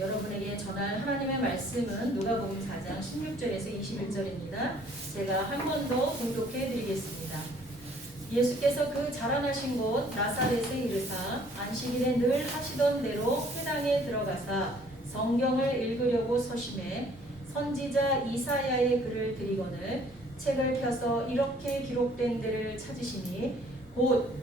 여러분에게 전할 하나님의 말씀은 누가복음 4장 16절에서 21절입니다. 제가 한 번 더 공독해 드리겠습니다. 예수께서 그 자라나신 곳 나사렛에 이르사 안식일에 늘 하시던 대로 회당에 들어가사 성경을 읽으려고 서심해 선지자 이사야의 글을 드리거늘 책을 펴서 이렇게 기록된 데를 찾으시니 곧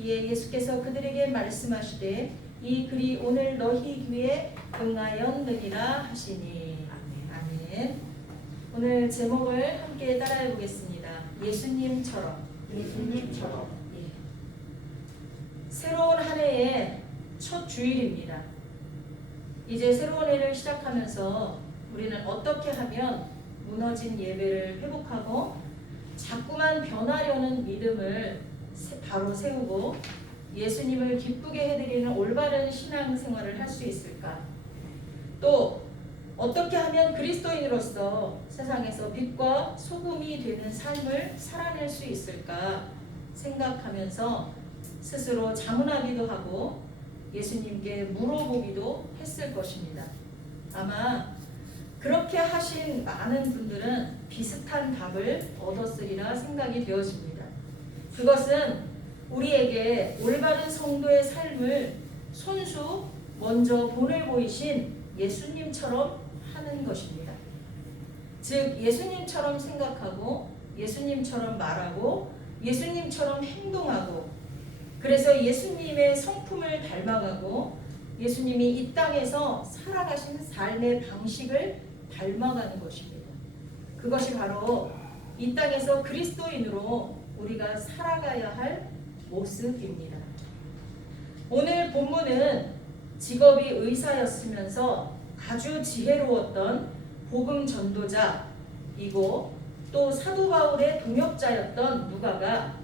이에 예수께서 그들에게 말씀하시되 이 글이 오늘 너희 귀에 응하였느니라 하시니 아멘. 오늘 제목을 함께 따라해 보겠습니다. 예수님처럼. 예수님처럼 예. 새로운 한 해의 첫 주일입니다. 이제 새로운 해를 시작하면서 우리는 어떻게 하면 무너진 예배를 회복하고 자꾸만 변하려는 믿음을 세- 바로 세우고 예수님을 기쁘게 해드리는 올바른 신앙생활을 할 수 있을까? 또 어떻게 하면 그리스도인으로서 세상에서 빛과 소금이 되는 삶을 살아낼 수 있을까 생각하면서 스스로 자문하기도 하고 예수님께 물어보기도 했을 것입니다. 아마 그렇게 하신 많은 분들은 비슷한 답을 얻었으리라 생각이 되어집니다. 그것은 우리에게 올바른 성도의 삶을 손수 먼저 본을 보이신 예수님처럼 하는 것입니다. 즉 예수님처럼 생각하고 예수님처럼 말하고 예수님처럼 행동하고 그래서 예수님의 성품을 닮아가고 예수님이 이 땅에서 살아가신 삶의 방식을 닮아가는 것입니다. 그것이 바로 이 땅에서 그리스도인으로 우리가 살아가야 할 모습입니다. 오늘 본문은 직업이 의사였으면서 아주 지혜로웠던 복음 전도자이고 또 사도 바울의 동역자였던 누가가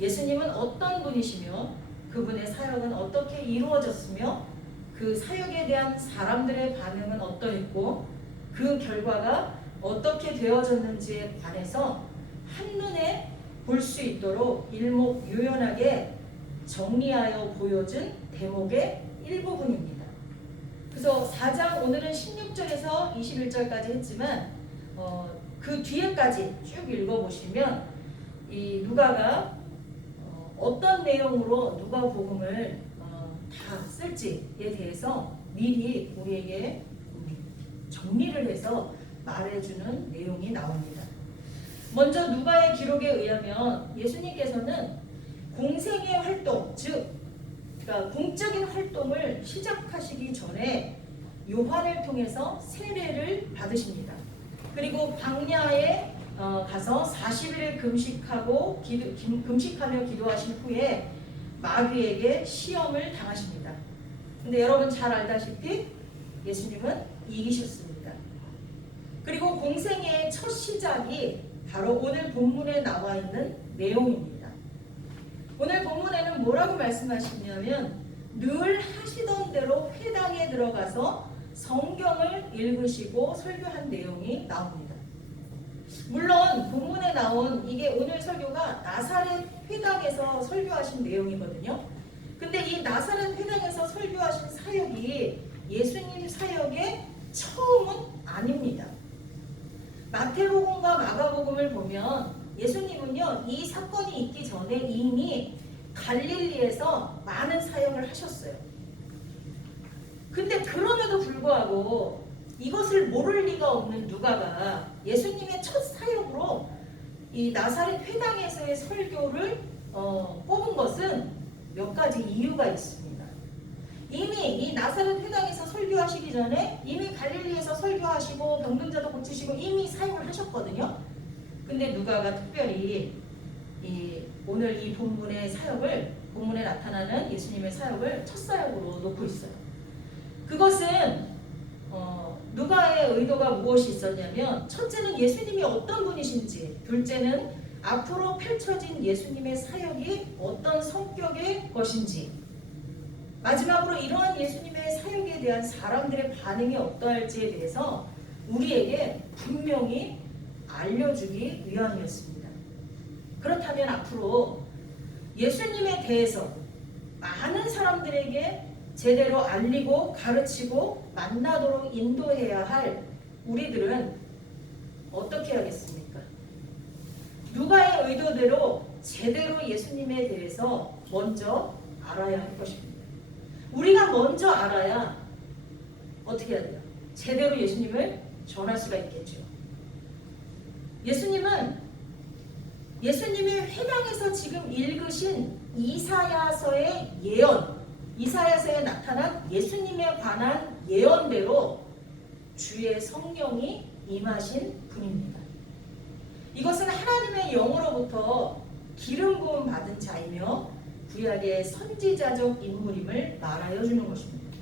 예수님은 어떤 분이시며 그분의 사역은 어떻게 이루어졌으며 그 사역에 대한 사람들의 반응은 어떠했고 그 결과가 어떻게 되어졌는지에 관해서 한눈에 볼 수 있도록 일목요연하게 정리하여 보여준 대목의 일부분입니다. 그래서 4장 오늘은 16절에서 21절까지 했지만 어, 그 뒤에까지 쭉 읽어보시면 이 누가가 어, 어떤 내용으로 누가 복음을 어, 다 쓸지에 대해서 미리 우리에게 음, 정리를 해서 말해주는 내용이 나옵니다. 먼저 누가의 기록에 의하면 예수님께서는 공생의 활동, 즉 그러니까 공적인 활동을 시작하시기 전에 요한을 통해서 세례를 받으십니다. 그리고 광야에 어, 가서 40일을 금식하고 기도, 금- 금식하며 기도하신 후에 마귀에게 시험을 당하십니다. 근데 여러분 잘 알다시피 예수님은 이기셨습니다. 그리고 공생의 첫 시작이 바로 오늘 본문에 나와 있는 내용입니다. 오늘 본문에는 뭐라고 말씀하시냐면 늘 하시던 대로 회당에 들어가서 성경을 읽으시고 설교한 내용이 나옵니다. 물론 본문에 나온 이게 오늘 설교가 나사렛 회당에서 설교하신 내용이거든요. 근데 이 나사렛 회당에서 설교하신 사역이 예수님 사역의 처음은 아닙니다. 마태복음과 마가복음을 보면 예수님은요 이 사건이 있기 전에 이미 갈릴리에서 많은 사역을 하셨어요. 근데 그럼에도 불구하고 이것을 모를 리가 없는 누가가 예수님의 첫 사역으로 이 나사렛 회당에서의 설교를 어, 뽑은 것은 몇 가지 이유가 있습니다. 이미 이 나사렛 회당에서 설교하시기 전에 이미 갈릴리에서 설교하시고 병든자도 고치시고 이미 사역을 하셨거든요. 근데 누가가 특별히 이 오늘 이 본문의 사역을 본문에 나타나는 예수님의 사역을 첫 사역으로 놓고 있어요. 그것은 어, 누가의 의도가 무엇이 있었냐면 첫째는 예수님이 어떤 분이신지 둘째는 앞으로 펼쳐진 예수님의 사역이 어떤 성격의 것인지 마지막으로 이러한 예수님의 사역에 대한 사람들의 반응이 어떠할지에 대해서 우리에게 분명히 알려주기 위함이었습니다. 그렇다면 앞으로 예수님에 대해서 많은 사람들에게 제대로 알리고 가르치고 만나도록 인도해야 할 우리들은 어떻게 하겠습니까? 누가의 의도대로 제대로 예수님에 대해서 먼저 알아야 할 것입니다. 우리가 먼저 알아야 어떻게 해야 돼요? 제대로 예수님을 전할 수가 있겠죠. 예수님은 예수님이 회당에서 지금 읽으신 이사야서의 예언, 이사야서에 나타난 예수님에 관한 예언대로 주의 성령이 임하신 분입니다. 이것은 하나님의 영으로부터 기름 부음 받은 자이며 구약의 선지자적 인물임을 말하여 주는 것입니다.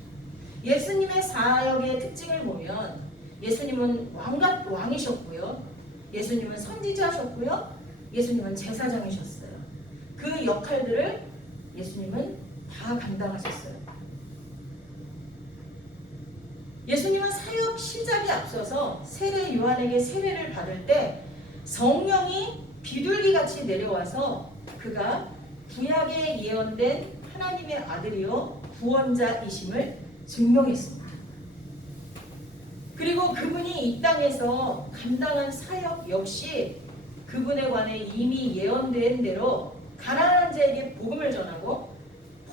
예수님의 사역의 특징을 보면 예수님은 왕같 왕이셨고요. 예수님은 선지자셨고요. 예수님은 제사장이셨어요. 그 역할들을 예수님은 다 감당하셨어요. 예수님은 사역 시작에 앞서서 세례 요한에게 세례를 받을 때 성령이 비둘기 같이 내려와서 그가 구약에 예언된 하나님의 아들이요 구원자이심을 증명했습니다. 그리고 그분이 이 땅에서 감당한 사역 역시 그분에 관해 이미 예언된 대로 가난한 자에게 복음을 전하고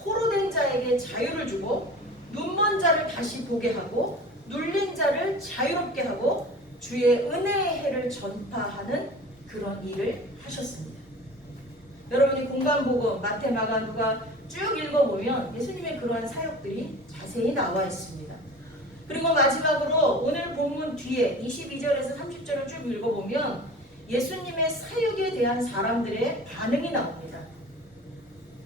포로된 자에게 자유를 주고 눈먼 자를 다시 보게 하고 눌린 자를 자유롭게 하고 주의 은혜의 해를 전파하는 그런 일을 하셨습니다. 여러분이 공간 보고 마태 마가 누가 쭉 읽어보면 예수님의 그러한 사역들이 자세히 나와 있습니다. 그리고 마지막으로 오늘 본문 뒤에 22절에서 30절을 쭉 읽어보면 예수님의 사역에 대한 사람들의 반응이 나옵니다.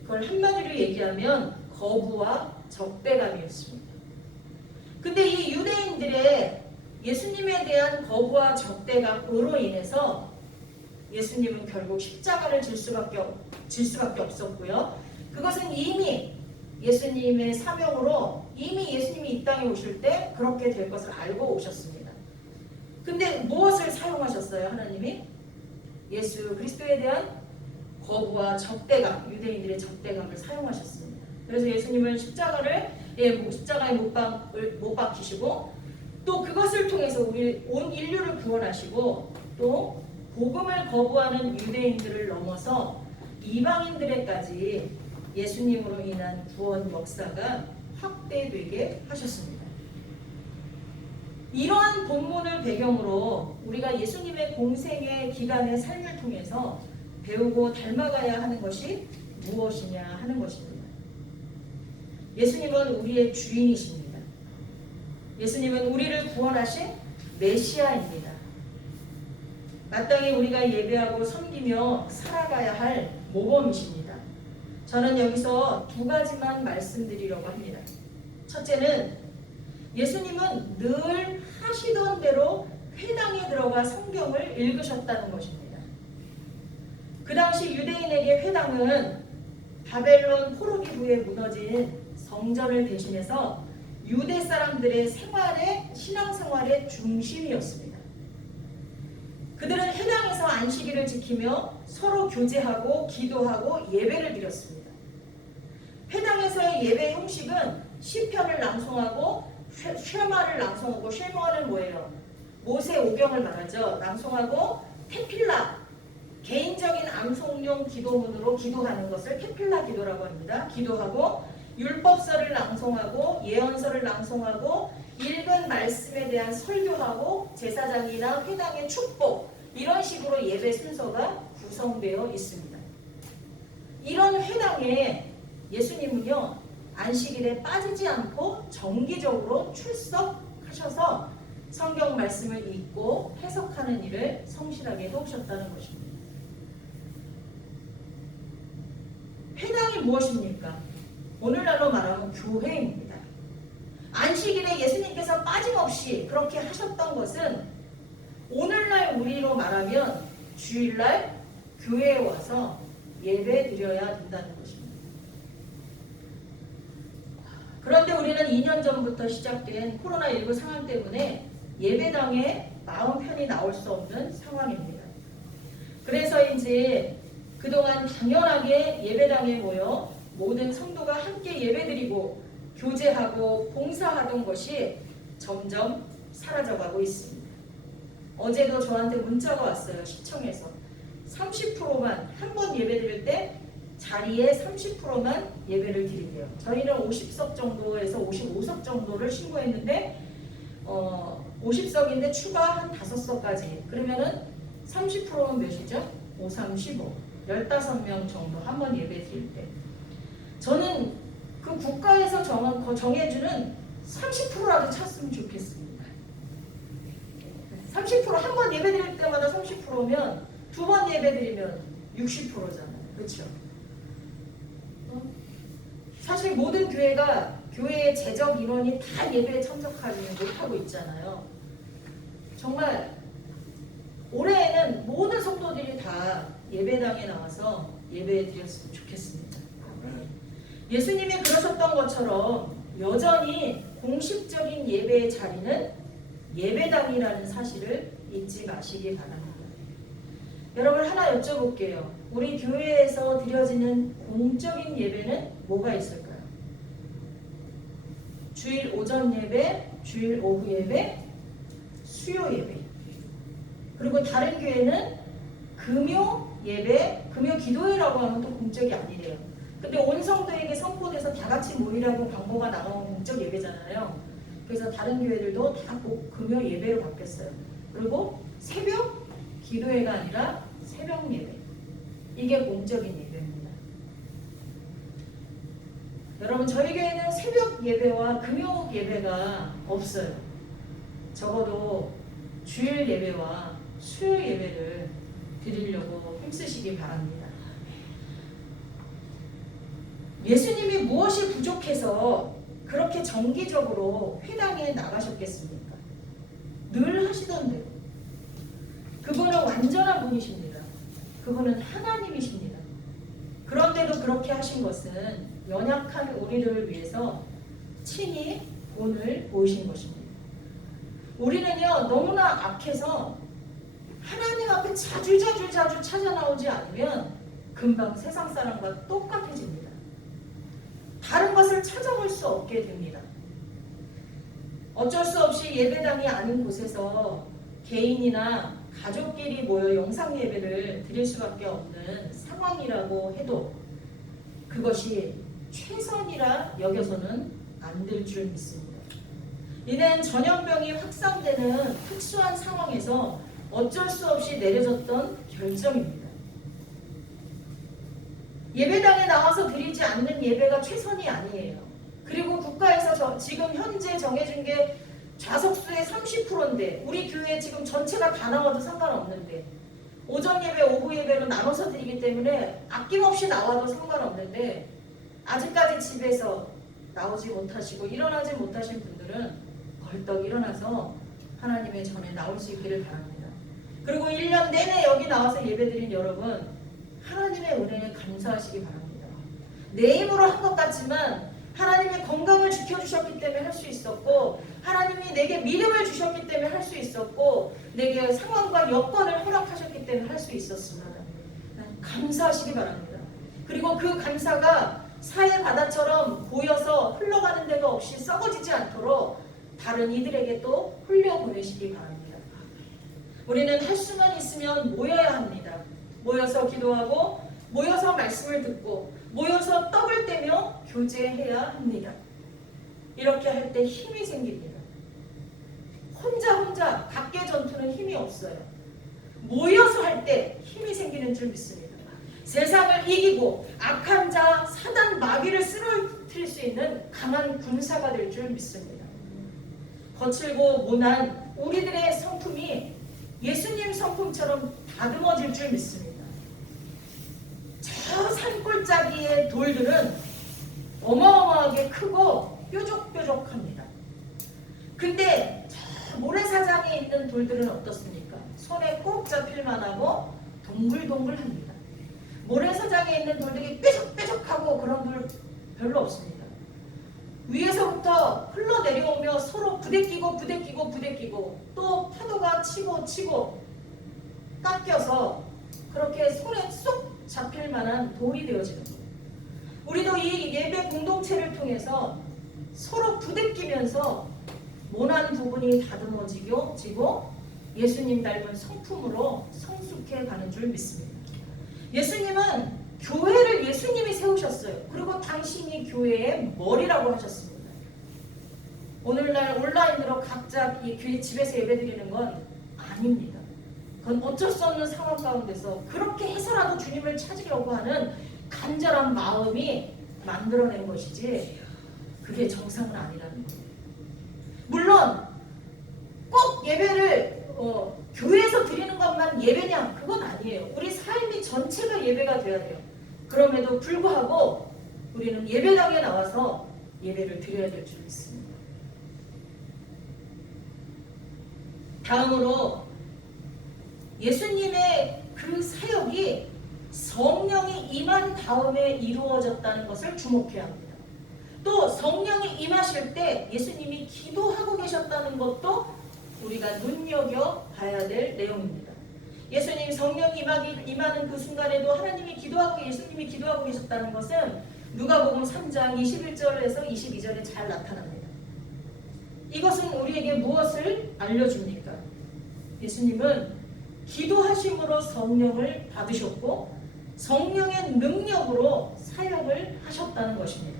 그걸 한마디로 얘기하면 거부와 적대감이었습니다. 근데 이 유대인들의 예수님에 대한 거부와 적대감으로 인해서 예수님은 결국 십자가를 질 수밖에, 질 수밖에 없었고요. 그것은 이미 예수님의 사명으로 이미 예수님이 이 땅에 오실 때 그렇게 될 것을 알고 오셨습니다. 근데 무엇을 사용하셨어요, 하나님이? 예수 그리스도에 대한 거부와 적대감, 유대인들의 적대감을 사용하셨습니다. 그래서 예수님은 십자가를 예, 십자가에 못, 박, 못 박히시고 또 그것을 통해서 우리 온 인류를 구원하시고 또 복음을 거부하는 유대인들을 넘어서 이방인들에까지 예수님으로 인한 구원 역사가 확대되게 하셨습니다. 이러한 본문을 배경으로 우리가 예수님의 공생의 기간의 삶을 통해서 배우고 닮아가야 하는 것이 무엇이냐 하는 것입니다. 예수님은 우리의 주인이십니다. 예수님은 우리를 구원하신 메시아입니다. 마땅히 우리가 예배하고 섬기며 살아가야 할 모범이십니다. 저는 여기서 두 가지만 말씀드리려고 합니다. 첫째는 예수님은 늘 하시던 대로 회당에 들어가 성경을 읽으셨다는 것입니다. 그 당시 유대인에게 회당은 바벨론 포로기 후에 무너진 성전을 대신해서 유대 사람들의 생활의 신앙생활의 중심이었습니다. 그들은 회당에서 안식일을 지키며 서로 교제하고 기도하고 예배를 드렸습니다. 회당에서의 예배 형식은 시편을 낭송하고 쉐마를 낭송하고 쉐마는 뭐예요? 모세 오경을 말하죠. 낭송하고 테필라 개인적인 암송용 기도문으로 기도하는 것을 테필라 기도라고 합니다. 기도하고 율법서를 낭송하고 예언서를 낭송하고 읽은 말씀에 대한 설교하고 제사장이나 회당의 축복 이런 식으로 예배 순서가 구성되어 있습니다. 이런 회당에 예수님은요 안식일에 빠지지 않고 정기적으로 출석하셔서 성경 말씀을 읽고 해석하는 일을 성실하게 해오셨다는 것입니다. 회당이 무엇입니까? 오늘날로 말하면 교회입니다. 안식일에 예수님께서 빠짐없이 그렇게 하셨던 것은 오늘날 우리로 말하면 주일날 교회에 와서 예배 드려야 된다는 것입니다. 그런데 우리는 2년 전부터 시작된 코로나19 상황 때문에 예배당에 마음 편히 나올 수 없는 상황입니다. 그래서 이제 그동안 당연하게 예배당에 모여 모든 성도가 함께 예배드리고 교제하고 봉사하던 것이 점점 사라져가고 있습니다. 어제도 저한테 문자가 왔어요. 시청에서 30%만 한 번 예배 드릴 때 자리에 30%만 예배를 드리게요. 저희는 50석 정도에서 55석 정도를 신고했는데 어, 50석인데 추가 한 5석까지 그러면은 30%면 몇이죠? 5, 3, 15 15명 정도 한 번 예배 드릴 때 저는 그 국가에서 정, 정해주는 30%라도 찼으면 좋겠습니다. 30%한 번 예배 드릴 때마다 30%면 두 번 예배 드리면 60%잖아요. 그렇죠? 어? 사실 모든 교회가 교회의 재적 인원이 다 예배에 참석하지 못하고 있잖아요. 정말 올해에는 모든 성도들이 다 예배당에 나와서 예배 드렸으면 좋겠습니다. 예수님이 그러셨던 것처럼 여전히 공식적인 예배의 자리는 예배당이라는 사실을 잊지 마시기 바랍니다. 여러분 하나 여쭤볼게요. 우리 교회에서 드려지는 공적인 예배는 뭐가 있을까요? 주일 오전 예배, 주일 오후 예배, 수요 예배. 그리고 다른 교회는 금요 예배, 금요 기도회라고 하면 또 공적이 아니래요. 근데 온 성도에게 선포돼서 다 같이 모이라고 광고가 나온 공적 예배잖아요. 그래서 다른 교회들도 다 꼭 금요 예배로 바뀌었어요. 그리고 새벽 기도회가 아니라 새벽 예배. 이게 공적인 예배입니다. 여러분 저희 교회는 새벽 예배와 금요 예배가 없어요. 적어도 주일 예배와 수요 예배를 드리려고 힘쓰시기 바랍니다. 예수님이 무엇이 부족해서 그렇게 정기적으로 회당에 나가셨겠습니까? 늘 하시던 대로. 그분은 완전한 분이십니다. 그분은 하나님이십니다. 그런데도 그렇게 하신 것은 연약한 우리들을 위해서 친히 본을 보이신 것입니다. 우리는요, 너무나 악해서 하나님 앞에 자주 자주 자주 찾아 나오지 않으면 금방 세상 사람과 똑같아집니다. 다른 것을 찾아볼 수 없게 됩니다. 어쩔 수 없이 예배당이 아닌 곳에서 개인이나 가족끼리 모여 영상 예배를 드릴 수밖에 없는 상황이라고 해도 그것이 최선이라 여겨서는 안 될 줄 믿습니다. 이는 전염병이 확산되는 특수한 상황에서 어쩔 수 없이 내려졌던 결정입니다. 예배당에 나와서 드리지 않는 예배가 최선이 아니에요. 그리고 국가에서 저, 지금 현재 정해준 게 좌석수의 30%인데 우리 교회 지금 전체가 다 나와도 상관없는데 오전 예배, 오후 예배로 나눠서 드리기 때문에 아낌없이 나와도 상관없는데 아직까지 집에서 나오지 못하시고 일어나지 못하신 분들은 벌떡 일어나서 하나님의 전에 나올 수 있기를 바랍니다. 그리고 1년 내내 여기 나와서 예배드린 여러분 하나님의 은혜에 감사하시기 바랍니다. 내 힘으로 한 것 같지만 하나님의 건강을 지켜주셨기 때문에 할 수 있었고 하나님이 내게 믿음을 주셨기 때문에 할 수 있었고 내게 상황과 여건을 허락하셨기 때문에 할 수 있었습니다. 감사하시기 바랍니다. 그리고 그 감사가 사의 바다처럼 고여서 흘러가는 데가 없이 썩어지지 않도록 다른 이들에게 또 흘려 보내시기 바랍니다. 우리는 할 수만 있으면 모여야 합니다. 모여서 기도하고 모여서 말씀을 듣고 모여서 떡을 떼며 교제해야 합니다. 이렇게 할 때 힘이 생깁니다. 혼자 혼자 각계 전투는 힘이 없어요. 모여서 할 때 힘이 생기는 줄 믿습니다. 세상을 이기고 악한 자 사단 마귀를 쓰러뜨릴 수 있는 강한 군사가 될 줄 믿습니다. 거칠고 모난 우리들의 성품이 예수님 성품처럼 다듬어질 줄 믿습니다. 저 산골짜기의 돌들은 어마어마하게 크고 뾰족뾰족합니다. 근데 저 모래사장에 있는 돌들은 어떻습니까? 손에 꼭 잡힐 만하고 동글동글합니다. 모래사장에 있는 돌들이 뾰족뾰족하고 그런 돌 별로 없습니다. 위에서부터 흘러내려오며 서로 부대끼고 부대끼고 부대끼고 또 파도가 치고 치고 깎여서 그렇게 손에 쏙 잡힐 만한 돌이 되어지는 거예요. 우리도 이 예배 공동체를 통해서 서로 부대끼면서 모난 부분이 다듬어지고 지고 예수님 닮은 성품으로 성숙해 가는 줄 믿습니다. 예수님은 교회를 예수님이 세우셨어요. 그리고 당신이 교회의 머리라고 하셨습니다. 오늘날 온라인으로 각자 집에서 예배드리는 건 아닙니다. 그건 어쩔 수 없는 상황 가운데서 그렇게 해서라도 주님을 찾으려고 하는 간절한 마음이 만들어낸 것이지 그게 정상은 아니라는 거예요. 물론 꼭 예배를 어, 교회에서 드리는 것만 예배냐 그건 아니에요. 우리 삶이 전체가 예배가 되어야 돼요. 그럼에도 불구하고 우리는 예배당에 나와서 예배를 드려야 될 줄 믿습니다. 다음으로 예수님의 그 사역이 성령이 임한 다음에 이루어졌다는 것을 주목해야 합니다. 또 성령이 임하실 때 예수님이 기도하고 계셨다는 것도 우리가 눈여겨 봐야 될 내용입니다. 예수님 성령이 임하는 그 순간에도 하나님이 기도하고 예수님이 기도하고 계셨다는 것은 누가복음 3장 21절에서 22절에 잘 나타납니다. 이것은 우리에게 무엇을 알려줍니까? 예수님은 기도하심으로 성령을 받으셨고 성령의 능력으로 사역을 하셨다는 것입니다.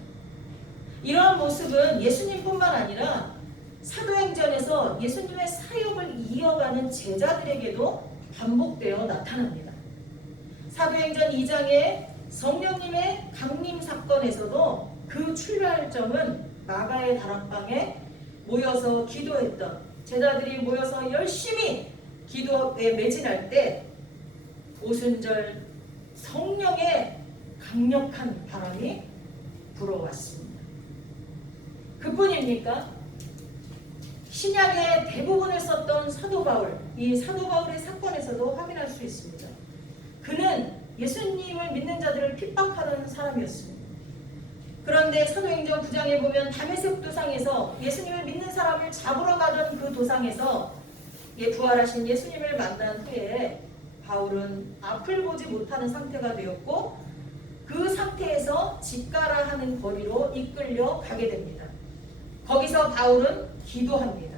이러한 모습은 예수님뿐만 아니라 사도행전에서 예수님의 사역을 이어가는 제자들에게도 반복되어 나타납니다. 사도행전 2장의 성령님의 강림 사건에서도 그 출발점은 마가의 다락방에 모여서 기도했던 제자들이 모여서 열심히 기도에 매진할 때 오순절 성령의 강력한 바람이 불어왔습니다. 그뿐입니까? 신약의 대부분을 썼던 사도 바울, 이 사도 바울의 사건에서도 확인할 수 있습니다. 그는 예수님을 믿는 자들을 핍박하는 사람이었습니다. 그런데 사도행전 9장에 보면 다메섹 도상에서 예수님을 믿는 사람을 잡으러 가던 그 도상에서 예, 부활하신 예수님을 만난 후에 바울은 앞을 보지 못하는 상태가 되었고 그 상태에서 집가라 하는 거리로 이끌려 가게 됩니다. 거기서 바울은 기도합니다.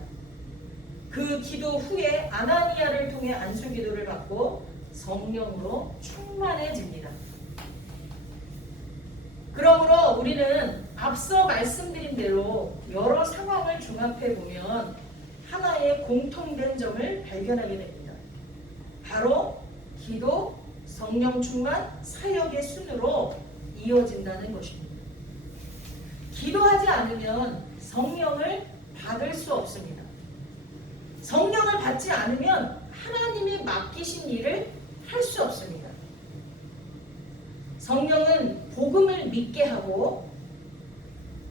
그 기도 후에 아나니아를 통해 안수 기도를 받고 성령으로 충만해집니다. 그러므로 우리는 앞서 말씀드린 대로 여러 상황을 종합해 보면 하나의 공통된 점을 발견하게 됩니다. 바로 기도, 성령 충만, 사역의 순으로 이어진다는 것입니다. 기도하지 않으면 성령을 받을 수 없습니다. 성령을 받지 않으면 하나님이 맡기신 일을 할 수 없습니다. 성령은 복음을 믿게 하고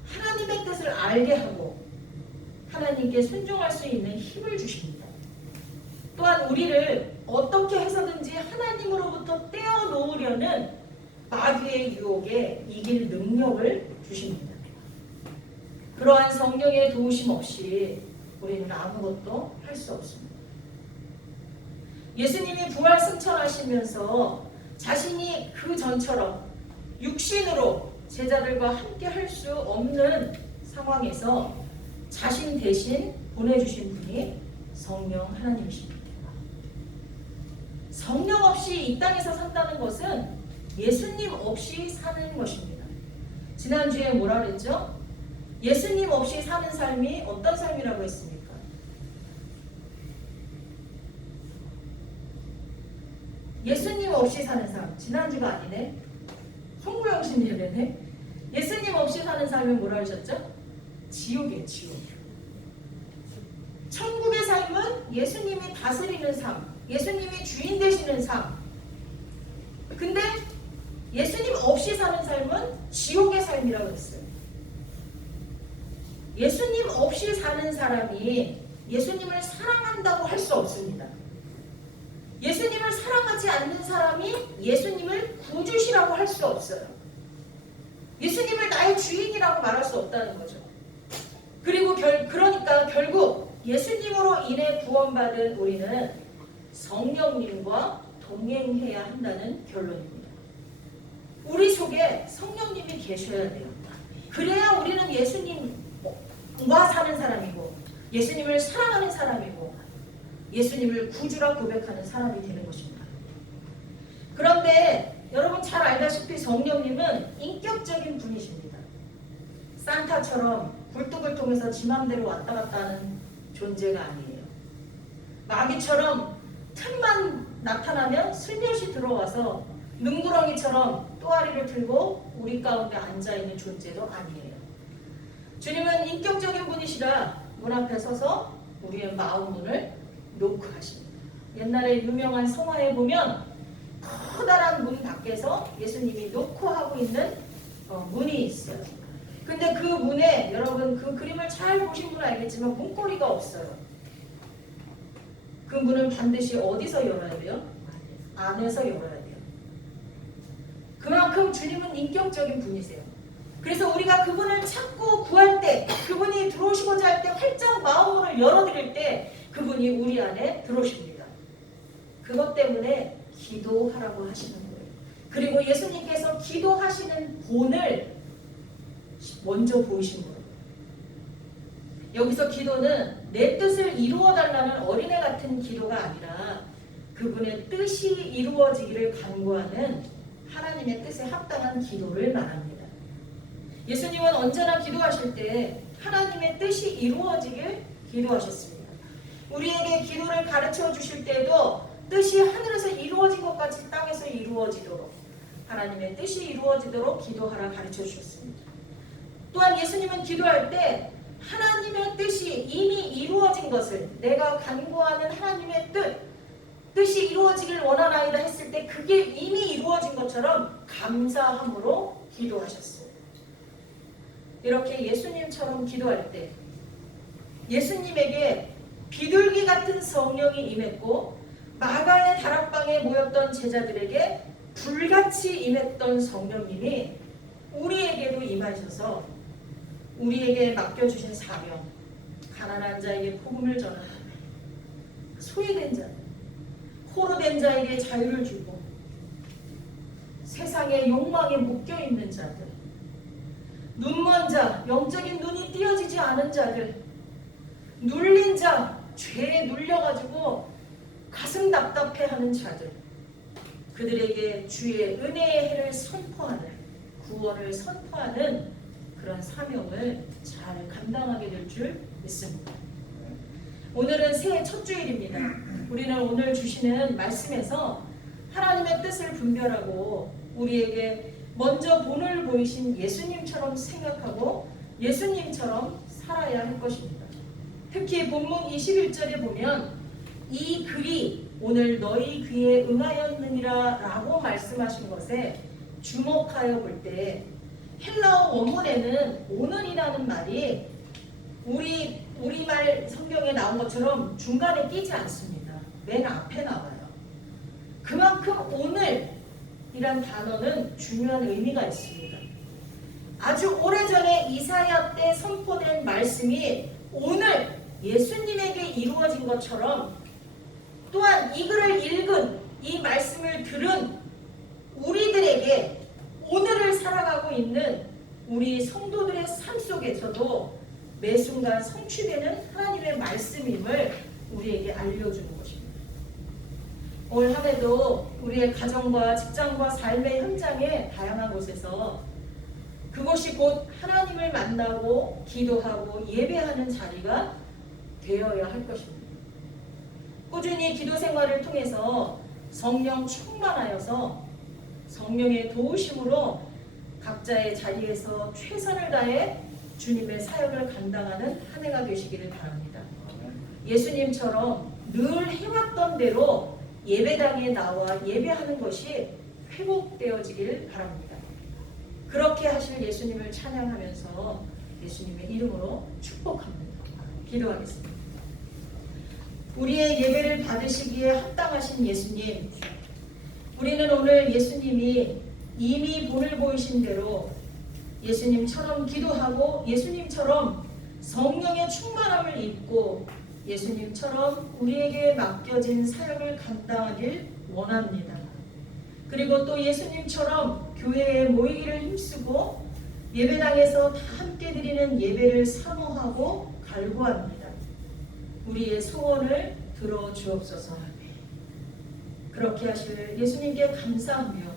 하나님의 뜻을 알게 하고 하나님께 순종할 수 있는 힘을 주십니다. 또한 우리를 어떻게 해서든지 하나님으로부터 떼어놓으려는 마귀의 유혹에 이길 능력을 주십니다. 그러한 성령의 도우심 없이 우리는 아무것도 할 수 없습니다. 예수님이 부활 승천하시면서 자신이 그 전처럼 육신으로 제자들과 함께 할 수 없는 상황에서 자신 대신 보내주신 분이 성령 하나님이십니다. 성령 없이 이 땅에서 산다는 것은 예수님 없이 사는 것입니다. 지난주에 뭐라 그랬죠? 예수님 없이 사는 삶이 어떤 삶이라고 했습니까? 예수님 없이 사는 삶. 지난주가 아니네. 송구영신 예배네. 예수님 없이 사는 삶은 뭐라 하셨죠? 지옥이에요, 지옥. 천국의 삶은 예수님이 다스리는 삶, 예수님이 주인 되시는 삶. 근데 예수님 없이 사는 삶은 지옥의 삶이라고 했어요. 예수님 없이 사는 사람이 예수님을 사랑한다고 할 수 없습니다. 예수님을 사랑하지 않는 사람이 예수님을 구주시라고 할 수 없어요. 예수님을 나의 주인이라고 말할 수 없다는 거죠. 그리고 결, 그러니까 결국 예수님으로 인해 구원받은 우리는 성령님과 동행해야 한다는 결론입니다. 우리 속에 성령님이 계셔야 돼요. 그래야 우리는 예수님과 사는 사람이고 예수님을 사랑하는 사람이고 예수님을 구주라 고백하는 사람이 되는 것입니다. 그런데 여러분 잘 알다시피 성령님은 인격적인 분이십니다. 산타처럼 굴뚝을 통해서 지 맘대로 왔다 갔다 하는 존재가 아니에요. 마귀처럼 틈만 나타나면 슬며시 들어와서 눈구렁이처럼 또아리를 들고 우리 가운데 앉아있는 존재도 아니에요. 주님은 인격적인 분이시라 문 앞에 서서 우리의 마음 문을 노크하십니다. 옛날에 유명한 성화에 보면 커다란 문 밖에서 예수님이 노크하고 있는 어, 문이 있어요. 근데 그 문에 여러분 그 그림을 잘 보신 분은 알겠지만 문고리가 없어요. 그 문은 반드시 어디서 열어야 돼요? 안에서 열어야 돼요. 그만큼 주님은 인격적인 분이세요. 그래서 우리가 그분을 찾고 구할 때, 그분이 들어오시고자 할 때 활짝 마음을 열어드릴 때 그분이 우리 안에 들어오십니다. 그것 때문에 기도하라고 하시는 거예요. 그리고 예수님께서 기도하시는 본을 먼저 보이신 거예요. 여기서 기도는 내 뜻을 이루어 달라는 어린애 같은 기도가 아니라 그분의 뜻이 이루어지기를 간구하는 하나님의 뜻에 합당한 기도를 말합니다. 예수님은 언제나 기도하실 때 하나님의 뜻이 이루어지길 기도하셨습니다. 우리에게 기도를 가르쳐 주실 때도 뜻이 하늘에서 이루어진 것 같이 땅에서 이루어지도록 하나님의 뜻이 이루어지도록 기도하라 가르쳐 주셨습니다. 또한 예수님은 기도할 때 하나님의 뜻이 이미 이루어진 것을 내가 간구하는 하나님의 뜻 뜻이 이루어지길 원하나이다 했을 때 그게 이미 이루어진 것처럼 감사함으로 기도하셨어요. 이렇게 예수님처럼 기도할 때 예수님에게 비둘기 같은 성령이 임했고 마가의 다락방에 모였던 제자들에게 불같이 임했던 성령님이 우리에게도 임하셔서 우리에게 맡겨주신 사명 가난한 자에게 복음을 전하라 소외된 자 포로된 자에게 자유를 주고 세상의 욕망에 묶여 있는 자들 눈먼 자 영적인 눈이 띄어지지 않은 자들 눌린 자 죄에 눌려가지고 가슴 답답해하는 자들 그들에게 주의 은혜의 해를 선포하는 구원을 선포하는 그런 사명을 잘 감당하게 될 줄 믿습니다. 오늘은 새해 첫 주일입니다. 우리는 오늘 주시는 말씀에서 하나님의 뜻을 분별하고 우리에게 먼저 본을 보이신 예수님처럼 생각하고 예수님처럼 살아야 할 것입니다. 특히 본문 21절에 보면 이 글이 오늘 너희 귀에 응하였느니라 라고 말씀하신 것에 주목하여 볼 때 헬라어 원문에는 오늘이라는 말이 우리 우리말 성경에 나온 것처럼 중간에 끼지 않습니다. 맨 앞에 나와요. 그만큼 오늘이란 단어는 중요한 의미가 있습니다. 아주 오래전에 이사야 때 선포된 말씀이 오늘 예수님에게 이루어진 것처럼 또한 이 글을 읽은 이 말씀을 들은 우리들에게 오늘을 살아가고 있는 우리 성도들의 삶 속에서도 매 순간 성취되는 하나님의 말씀임을 우리에게 알려주는 것입니다. 올 한해도 우리의 가정과 직장과 삶의 현장에 다양한 곳에서 그것이 곧 하나님을 만나고 기도하고 예배하는 자리가 되어야 할 것입니다. 꾸준히 기도 생활을 통해서 성령 충만하여서 성령의 도우심으로 각자의 자리에서 최선을 다해 주님의 사역을 감당하는 한 해가 되시기를 바랍니다. 예수님처럼 늘 해왔던 대로 예배당에 나와 예배하는 것이 회복되어지길 바랍니다. 그렇게 하실 예수님을 찬양하면서 예수님의 이름으로 축복합니다. 기도하겠습니다. 우리의 예배를 받으시기에 합당하신 예수님, 우리는 오늘 예수님이 이미 본을 보이신 대로 예수님처럼 기도하고 예수님처럼 성령의 충만함을 입고 예수님처럼 우리에게 맡겨진 사역을 감당하길 원합니다. 그리고 또 예수님처럼 교회에 모이기를 힘쓰고 예배당에서 다 함께 드리는 예배를 사모하고 갈구합니다. 우리의 소원을 들어 주옵소서. 그렇게 하실 예수님께 감사하며